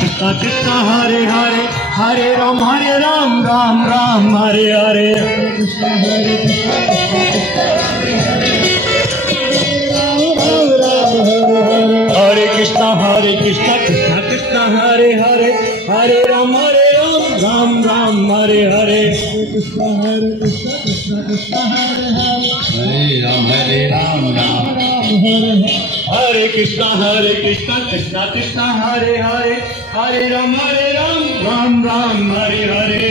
कृष्णा कृष्णा हरे हरे हरे राम राम राम हरे हरे कृष्णा हरे कृष्णा हरे कृष्णा कृष्णा कृष्णा हरे हरे हरे राम राम राम हरे हरे कृष्णा हरे कृष्णा कृष्णा कृष्णा हरे हरे हरे राम राम हरे हरे कृष्णा कृष्णा कृष्णा हरे हरे हरे राम राम राम हरे हरे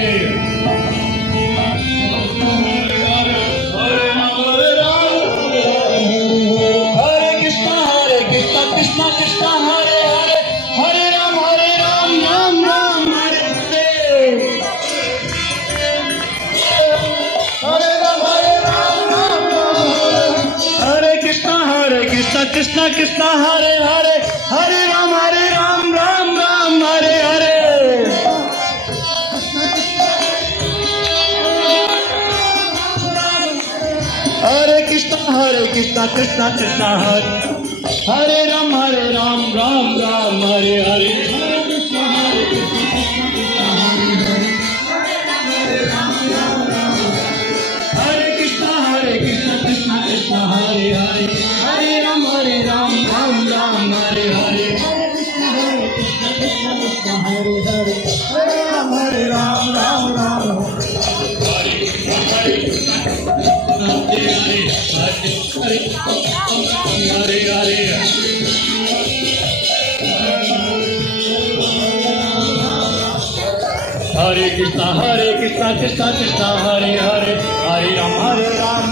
कृष्णा कृष्णा हरे हरे हरे राम राम राम हरे हरे हरे राम हरे कृष्णा कृष्णा कृष्णा हरे हरे हरे राम राम राम हरे हरे हरे कृष्णा कृष्णा कृष्णा हरे राम राम राम हरे हरे हरे कृष्णा कृष्णा कृष्णा हरे हरे हरे राम राम राम हरे हरे हरे कृष्णा कृष्णा कृष्णा हरे हरे हरे राम राम राम हरे हरे हरे हरे हरे कृष्णा कृष्णा कृष्णा हरे हरे हरे राम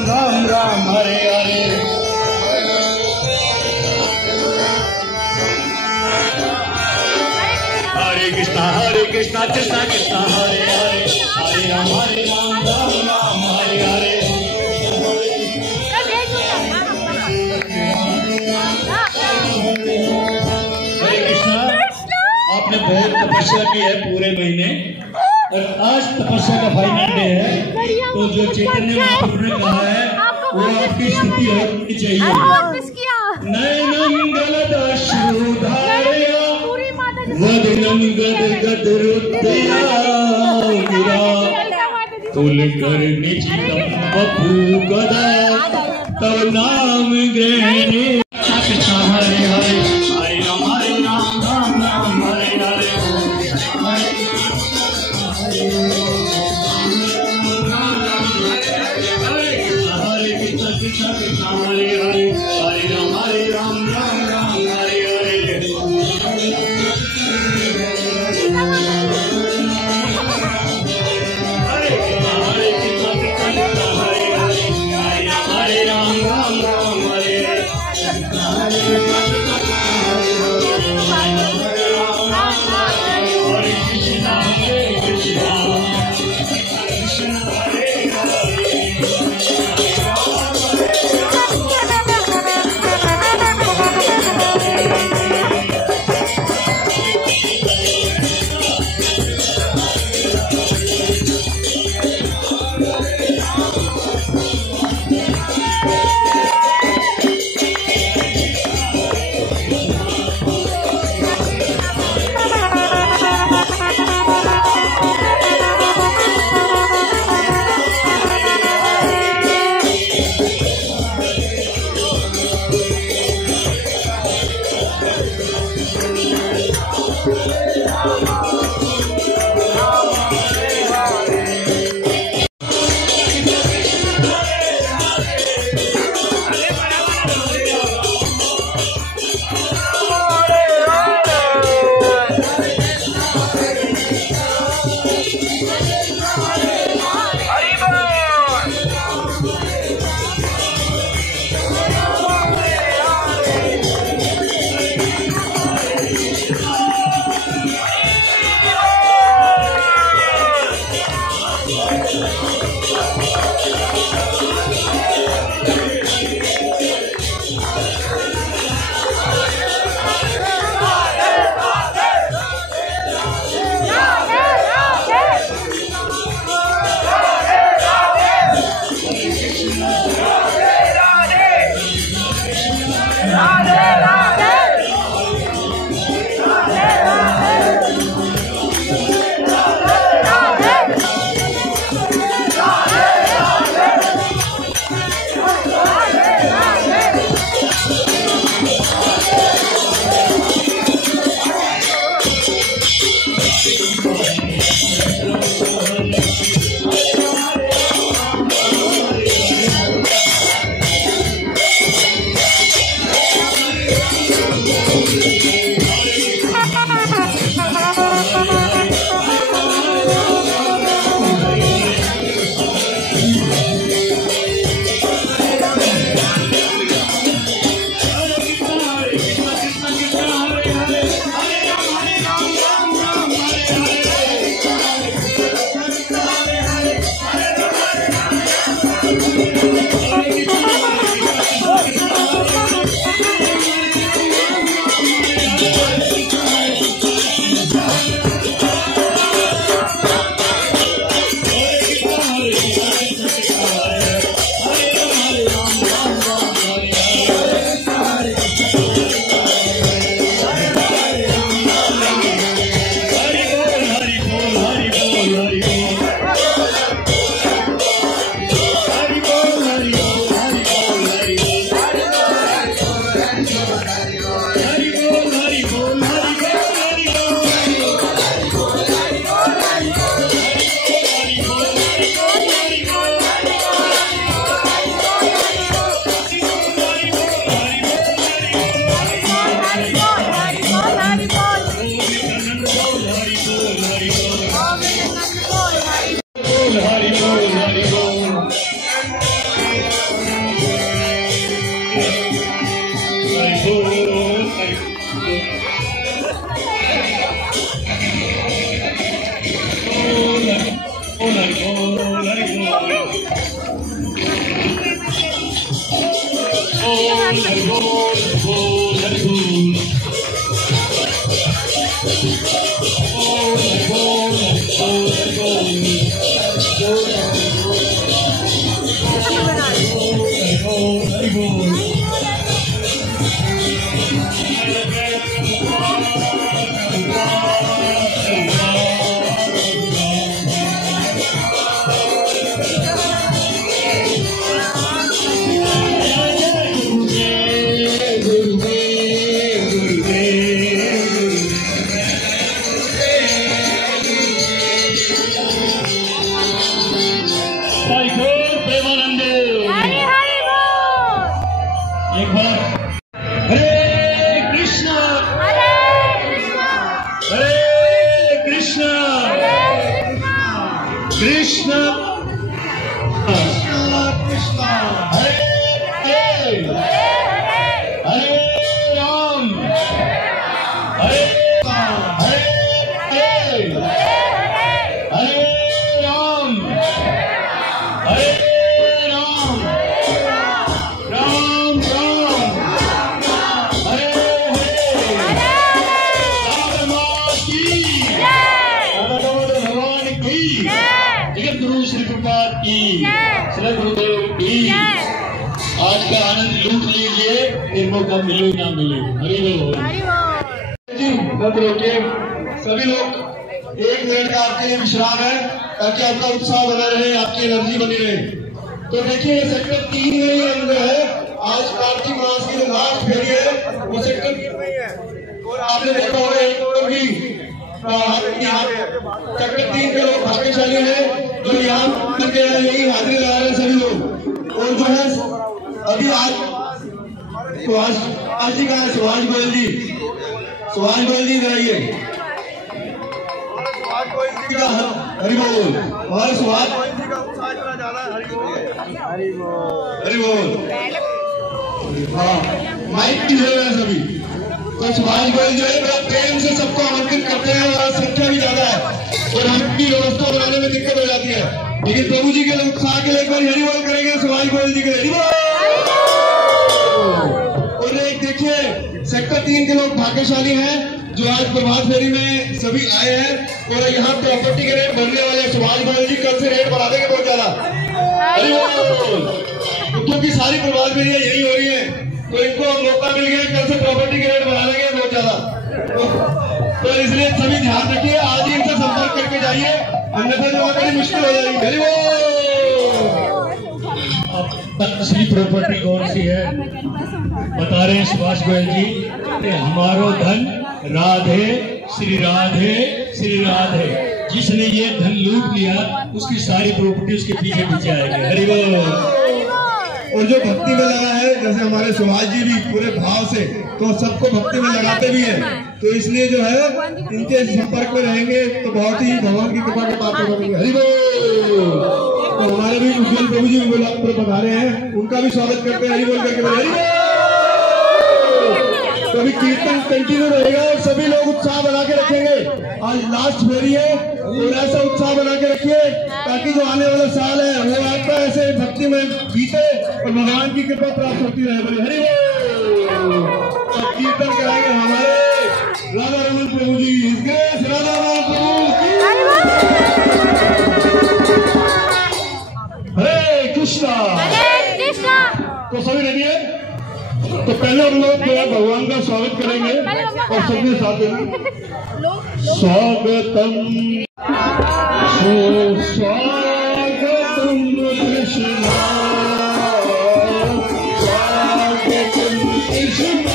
राम राम हरे हरे हरे कृष्णा कृष्णा कृष्णा हरे हरे हरे राम राम राम हरे हरे हरे कृष्णा। आपने बहुत तपस्या की है पूरे महीने और आज तपस्या का फाइनल डे है, तो जो चैतन्य महाप्रभु ने कहा है वो आपकी स्तुति होनी चाहिए। नयनम गलदश्रुधारया वदनम गदगदरुद्धया कुलकर निचितम बपू गदा तव नाम ग्रहणे कृष्णा हरे हरे हरे राम राम राम हरे हरे हरे कृष्णा कृष्णा हरे हरे हरे राम राम राम हरे हरे हरे राम राम हरे हरे आज का आनंद लूट लीजिए, निर्मों का मिले ना मिले। हरि बोल जी। सभी लोग एक मिनट का आपके लिए विश्राम है ताकि आपका उत्साह बना रहे, आपकी एनर्जी बनी रहे। तो देखिए सेक्टर 3 में ही हम जो है आज कार्तिक मास की जो लास्ट फेरी है वो सेक्टर 3 में है। और आपने देखा होगा एक और भी सेक्टर 3 के लोग भाग्यशाली हैं जो यहाँ यही हाजिरी लगा रहे हैं सभी लोग। और जो है अभी आज जी कहा है सुभाष गोयल जी, सुभाष गोयल जी रहिए। हरि बोल। और सुभाष गोयल जी का उत्साह इतना ज्यादा है। हरि बोल, हरि बोल। हाँ, माइक भी दे रहे हैं सभी। तो सुभाष गोयल जो है बड़ा प्रेम से सबको आमंत्रित करते हैं और संख्या भी ज्यादा है और हमकी व्यवस्था बनाने में दिक्कत हो जाती है, लेकिन प्रभु जी के उत्साह के लिए एक बार हरि बोल करेंगे सुभाष गोयल जी के लिए। और एक देखिए सेक्टर 3 के लोग भाग्यशाली हैं जो आज प्रभात फेरी में सभी आए हैं और यहाँ प्रॉपर्टी के रेट बढ़ने वाले हैं। सुभाष गोयल जी कल से रेट बढ़ा देंगे बहुत ज्यादा, क्योंकि सारी प्रभात फेरियां यही हो रही है, तो इनको मौका मिल गया, कल से प्रॉपर्टी के रेट बढ़ा देंगे बहुत ज्यादा। तो इसलिए सभी ध्यान रखिए, आज ही इनसे संपर्क करके जाइए, अन्यथा जो बड़ी मुश्किल हो जाएगी। हरि बोल। असली प्रॉपर्टी कौन सी है बता रहे हैं सुभाष गोयल जी कि हमारो धन राधे श्री राधे श्री राधे। जिसने ये धन लूट लिया उसकी सारी प्रॉपर्टी उसके पीछे पीछे आएगी। हरि बोल। और जो भक्ति में लगा है जैसे हमारे सुभाष जी भी पूरे भाव से तो सबको भक्ति में लगाते भी हैं, तो इसलिए जो है इनके संपर्क में रहेंगे तो बहुत ही भगवान की कृपा के पात्र बनेंगे। हरि बोल। तो हमारे भी उज्जवल प्रभु जी भी बता रहे हैं, उनका भी स्वागत करते हैं। हरि बोल करके हरि बोल। तो अभी कीर्तन कंटिन्यू रहेगा और सभी लोग उत्साह बना के रखेंगे। आज लास्ट फेरी है और ऐसा उत्साह बना के रखिए ताकि जो आने वाला साल है वो आपका ऐसे भक्ति में बीते और भगवान की कृपा प्राप्त होती रहे। बोले हरि बोल। कीर्तन कराएंगे हमारे राधा रमन प्रभु जी। राधा रमन प्रभु हरे कृष्णा। तो सभी रेडी है? तो पहले हम लोग जो है भगवान का स्वागत करेंगे और सबके साथ स्वागतम स्वागतम कृष्णा स्वागतम कृष्णा स्वागतम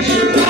Krishna.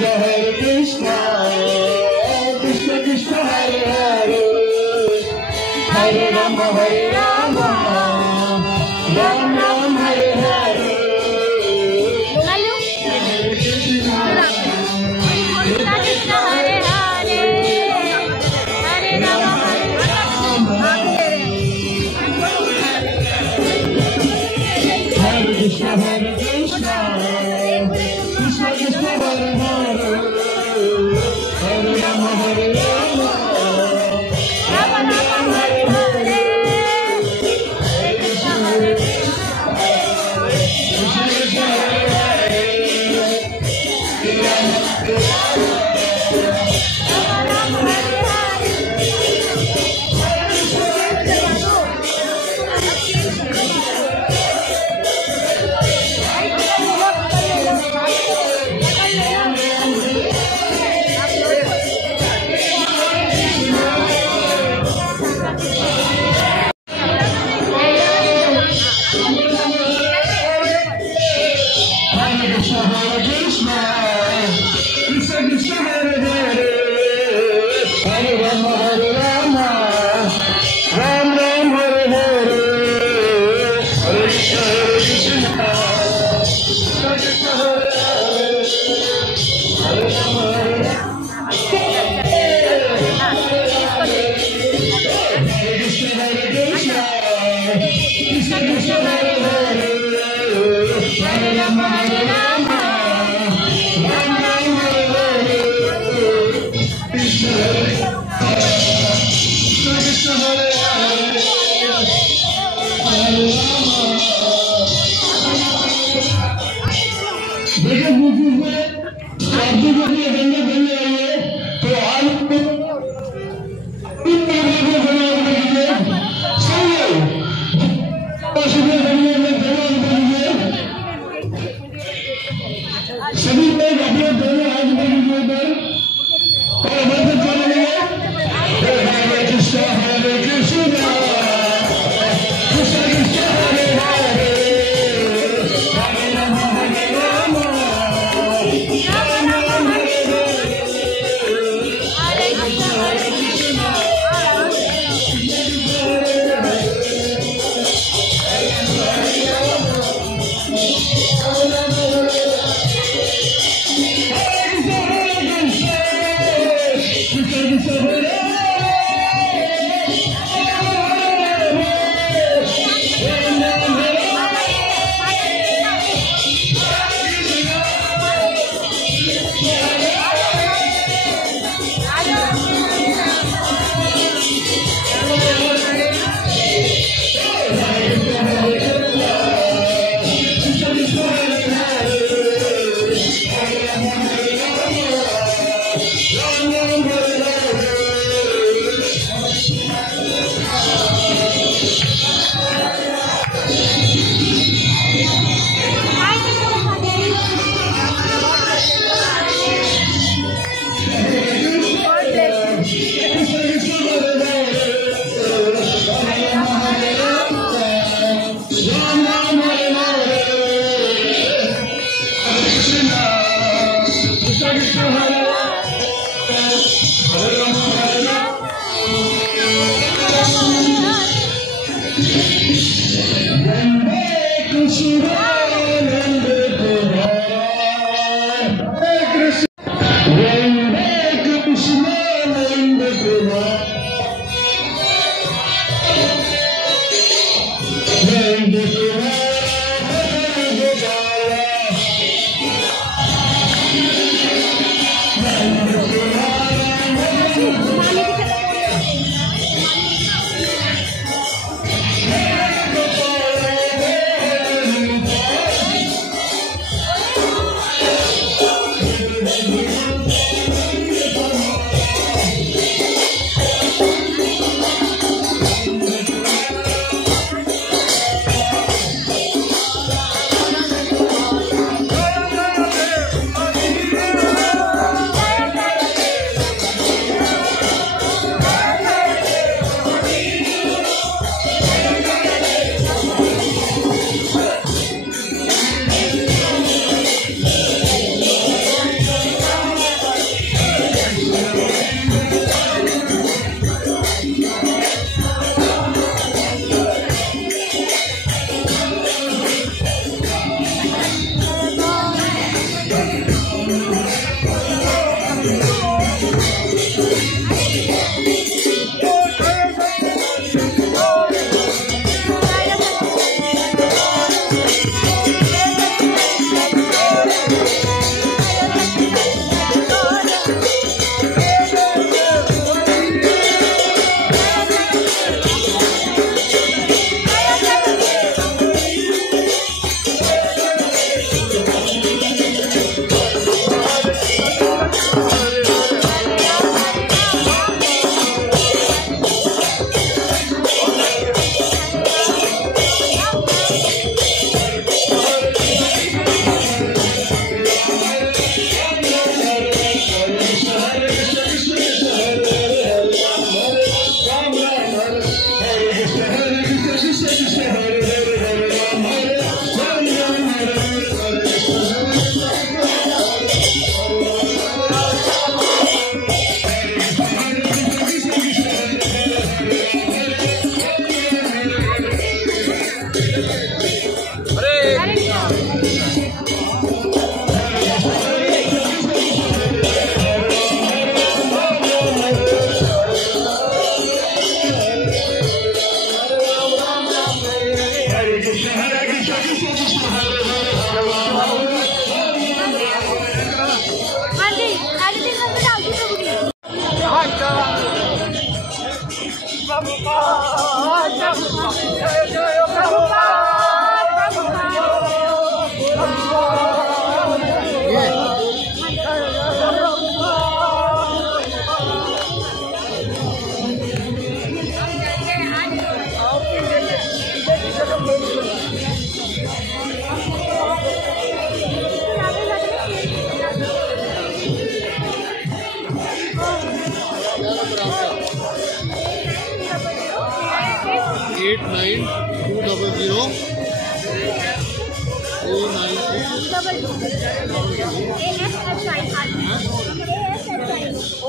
Hare Krishna, Krishna Krishna, Hare Hare, Hare Rama, Ram Ram, Hare Hare. Krishna Hare Krishna, Krishna Krishna Hare Hare, Hare Rama, Rama Rama, Hare Hare. Hare Krishna, Hare Krishna, Krishna Krishna Hare Hare, Hare Rama, Rama Rama, Hare सभी लोग अपने दोनों हाथ में और मंत्र चलेंगे। हरे कृष्ण हरे कृष्ण कृष्ण कृष्ण हरे हरे, हरे राम राम राम हरे हरे, हरे कृष्ण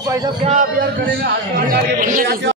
भाई साहब क्या आप यार गले में हाथ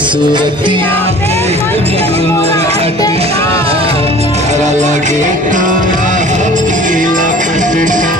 सूरतिया पे अटका तारा लगे पीला पटका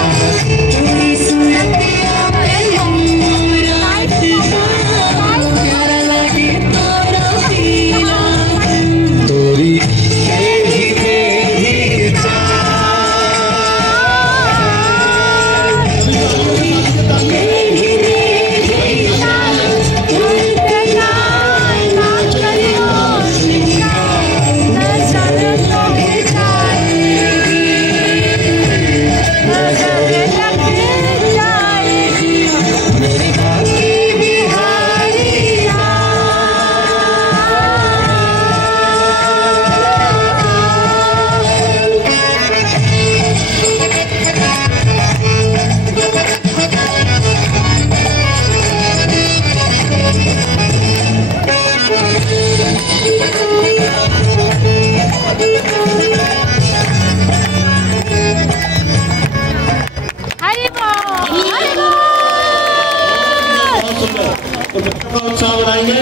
उत्साह बढ़ाएंगे।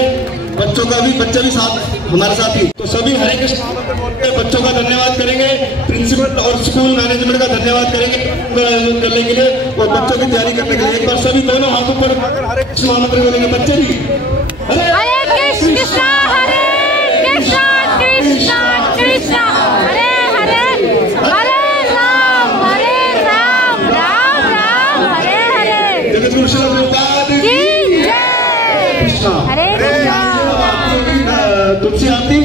बच्चे भी साथ हमारे साथ ही। तो सभी हरे कृष्ण के बच्चों का धन्यवाद करेंगे, प्रिंसिपल और स्कूल मैनेजमेंट का धन्यवाद करेंगे करने के लिए और बच्चों की तैयारी करने के लिए। एक बार सभी दोनों हाथों पर हरे कृष्ण महामंत्र बोलेंगे। बच्चे भी हरे कृष्ण हरे कृष्ण कृष्ण कृष्ण हरे हरे हरे राम राम राम हरे हरे। जगत गुरु श्री प्रभुपाद की जय। हरे तुलसी आरती,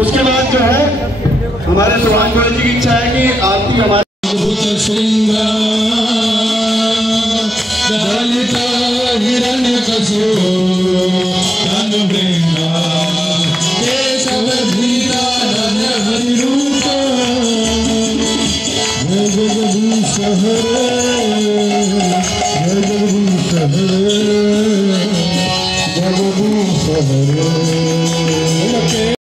उसके बाद जो है हमारे सुभाष जी की इच्छा है कि आरती हमारे